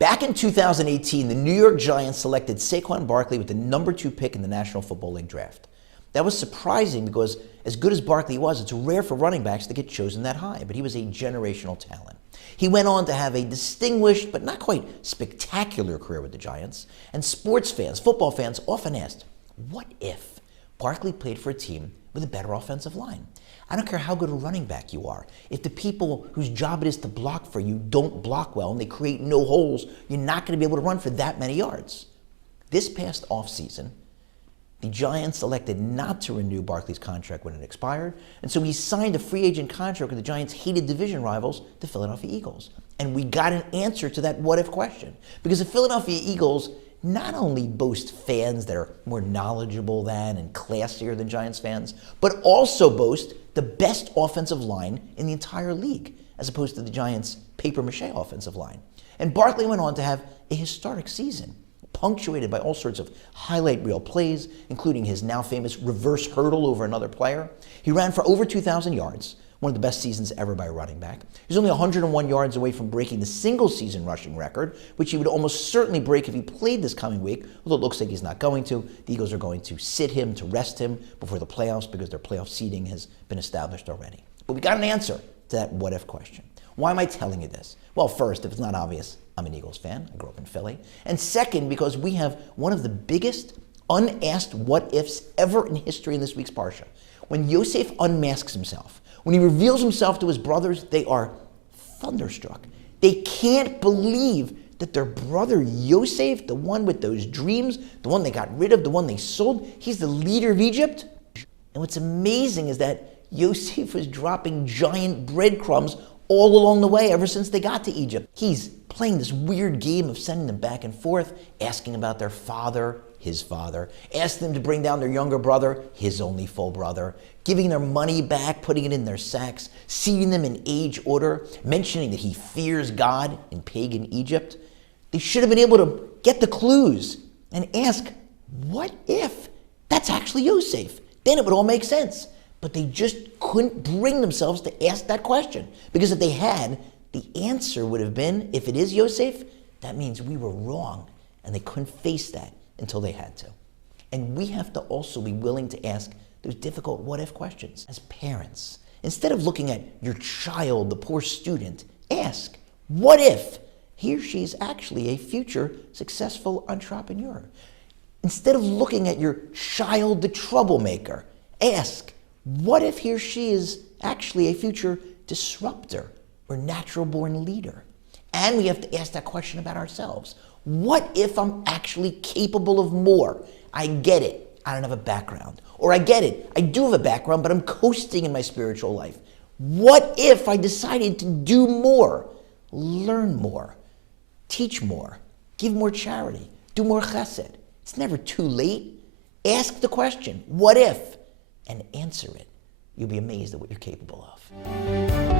Back in 2018, the New York Giants selected Saquon Barkley with the #2 pick in the National Football League draft. That was surprising because as good as Barkley was, it's rare for running backs to get chosen that high, but he was a generational talent. He went on to have a distinguished but not quite spectacular career with the Giants, and sports fans, football fans, often asked, what if Barkley played for a team with a better offensive line? I don't care how good a running back you are. If the people whose job it is to block for you don't block well and they create no holes, you're not going to be able to run for that many yards. This past offseason, the Giants elected not to renew Barkley's contract when it expired, and so he signed a free agent contract with the Giants' hated division rivals, the Philadelphia Eagles. And we got an answer to that what-if question, because the Philadelphia Eagles not only boast fans that are more knowledgeable than and classier than Giants fans, but also boast the best offensive line in the entire league, as opposed to the Giants' papier-mâché offensive line. And Barkley went on to have a historic season, punctuated by all sorts of highlight reel plays, including his now famous reverse hurdle over another player. He ran for over 2,000 yards, one of the best seasons ever by a running back. He's only 101 yards away from breaking the single-season rushing record, which he would almost certainly break if he played this coming week, although it looks like he's not going to. The Eagles are going to sit him to rest him before the playoffs because their playoff seeding has been established already. But we got an answer to that what-if question. Why am I telling you this? Well, first, if it's not obvious, I'm an Eagles fan. I grew up in Philly. And second, because we have one of the biggest unasked what-ifs ever in history in this week's Parshat. When Yosef unmasks himself, when he reveals himself to his brothers, they are thunderstruck. They can't believe that their brother Yosef, the one with those dreams, the one they got rid of, the one they sold, he's the leader of Egypt. And what's amazing is that Yosef was dropping giant breadcrumbs all along the way ever since they got to Egypt. He's playing this weird game of sending them back and forth, asking about their father, his father, asking them to bring down their younger brother, his only full brother, giving their money back, putting it in their sacks, seating them in age order, mentioning that he fears God in pagan Egypt. They should have been able to get the clues and ask, what if that's actually Yosef? Then it would all make sense. But they just couldn't bring themselves to ask that question. Because if they had, the answer would have been, if it is Yosef, that means we were wrong. And they couldn't face that until they had to. And we have to also be willing to ask those difficult what-if questions. As parents, instead of looking at your child, the poor student, ask, what if he or she is actually a future successful entrepreneur? Instead of looking at your child, the troublemaker, ask, what if he or she is actually a future disruptor or natural-born leader? And we have to ask that question about ourselves. What if I'm actually capable of more? I get it, I don't have a background. Or I get it, I do have a background, but I'm coasting in my spiritual life. What if I decided to do more, learn more, teach more, give more charity, do more chesed? It's never too late. Ask the question, what if? And answer it. You'll be amazed at what you're capable of.